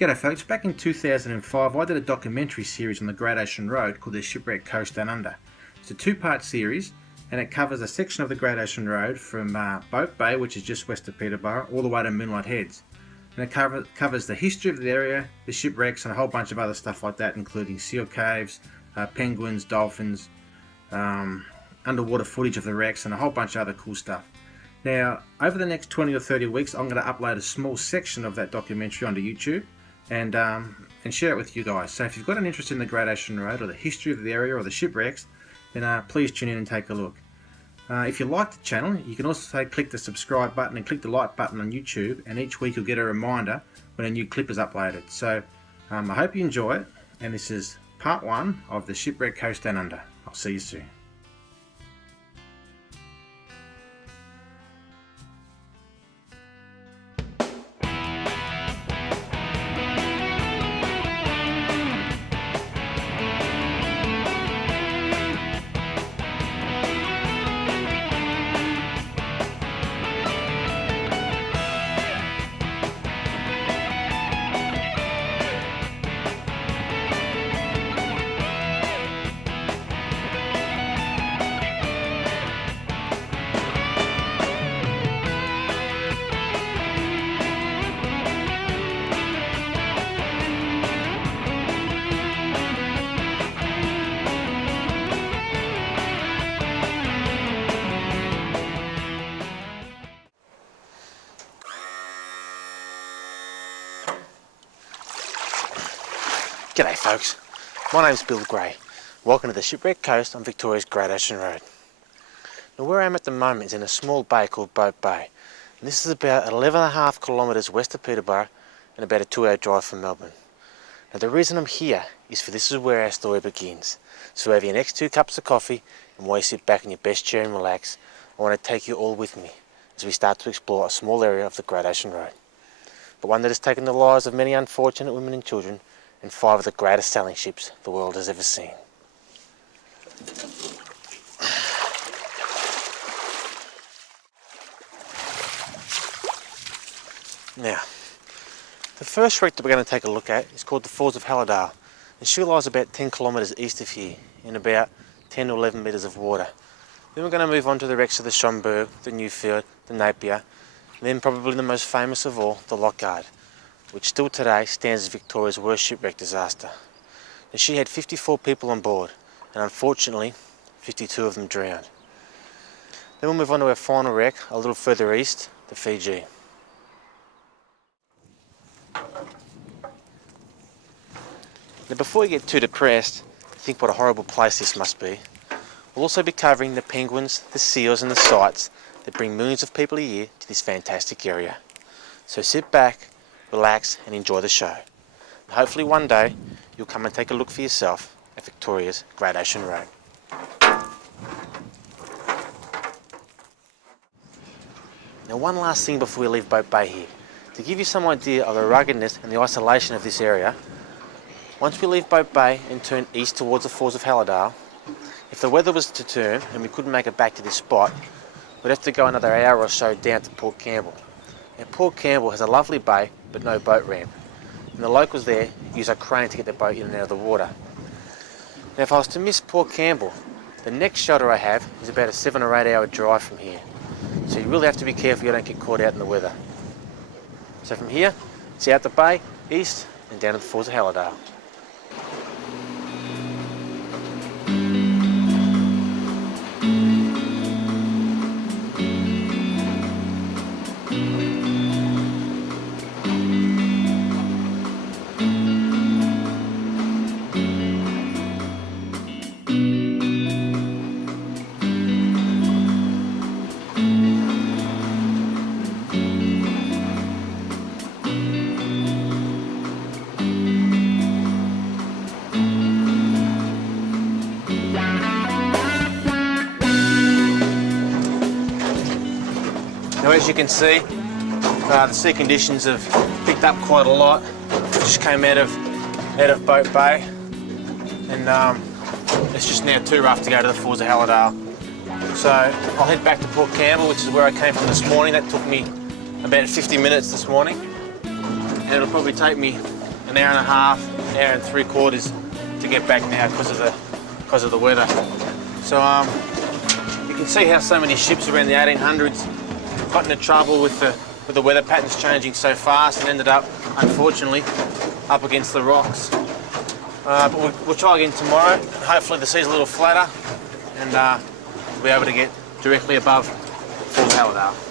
G'day folks, back in 2005 I did a documentary series on the Great Ocean Road called the Shipwreck Coast Down Under. It's a two-part series and it covers a section of the Great Ocean Road from Boat Bay, which is just west of Peterborough, all the way to Moonlight Heads. And it covers the history of the area, the shipwrecks and a whole bunch of other stuff like that, including seal caves, penguins, dolphins, underwater footage of the wrecks and a whole bunch of other cool stuff. Now, over the next 20 or 30 weeks I'm going to upload a small section of that documentary onto YouTube and share it with you guys. So if you've got an interest in the Great Ocean Road or the history of the area or the shipwrecks, then please tune in and take a look. If you like the channel, you can also click the subscribe button and click the like button on YouTube, and each week you'll get a reminder when a new clip is uploaded. So I hope you enjoy it, and this is part 1 of the Shipwreck Coast Down Under. I'll see you soon. G'day folks, my name's Bill Gray. Welcome to the Shipwreck Coast on Victoria's Great Ocean Road. Now where I am at the moment is in a small bay called Boat Bay. And this is about 11.5 kilometres west of Peterborough and about a 2-hour drive from Melbourne. Now the reason I'm here is for this is where our story begins. So have your next 2 cups of coffee and while you sit back in your best chair and relax, I want to take you all with me as we start to explore a small area of the Great Ocean Road. But one that has taken the lives of many unfortunate women and children and 5 of the greatest sailing ships the world has ever seen. Now, the first wreck that we're going to take a look at is called the Falls of Halliday, and she lies about 10 kilometres east of here in about 10 to 11 metres of water. Then we're going to move on to the wrecks of the Schomburg, the Newfield, the Napier, and then probably the most famous of all, the Lockard, which still today stands as Victoria's worst shipwreck disaster. And she had 54 people on board, and unfortunately 52 of them drowned. Then we'll move on to our final wreck a little further east, the Fiji. Now before you get too depressed, think what a horrible place this must be. We'll also be covering the penguins, the seals and the sights that bring millions of people a year to this fantastic area. So sit back, relax and enjoy the show. And hopefully one day you'll come and take a look for yourself at Victoria's Great Ocean Road. Now one last thing before we leave Boat Bay here. To give you some idea of the ruggedness and the isolation of this area, once we leave Boat Bay and turn east towards the Falls of Halliday, if the weather was to turn and we couldn't make it back to this spot, we'd have to go another hour or so down to Port Campbell. Now Port Campbell has a lovely bay but no boat ramp, and the locals there use a crane to get the boat in and out of the water. Now if I was to miss Port Campbell, the next shelter I have is about a 7 or 8 hour drive from here, so you really have to be careful you don't get caught out in the weather. So from here, it's out the bay, east and down to the Falls of Halliday. Now as you can see, the sea conditions have picked up quite a lot. Just came out of Boat Bay, and it's just now too rough to go to the Falls of Halliday. So I'll head back to Port Campbell, which is where I came from this morning. That took me about 50 minutes this morning, and it'll probably take me an hour and a half, hour and 3/4 to get back now because of the weather. So you can see how so many ships around the 1800s got into trouble with the weather patterns changing so fast and ended up, unfortunately, up against the rocks. But we'll try again tomorrow. Hopefully the sea's a little flatter and we'll be able to get directly above Falls of Halliday.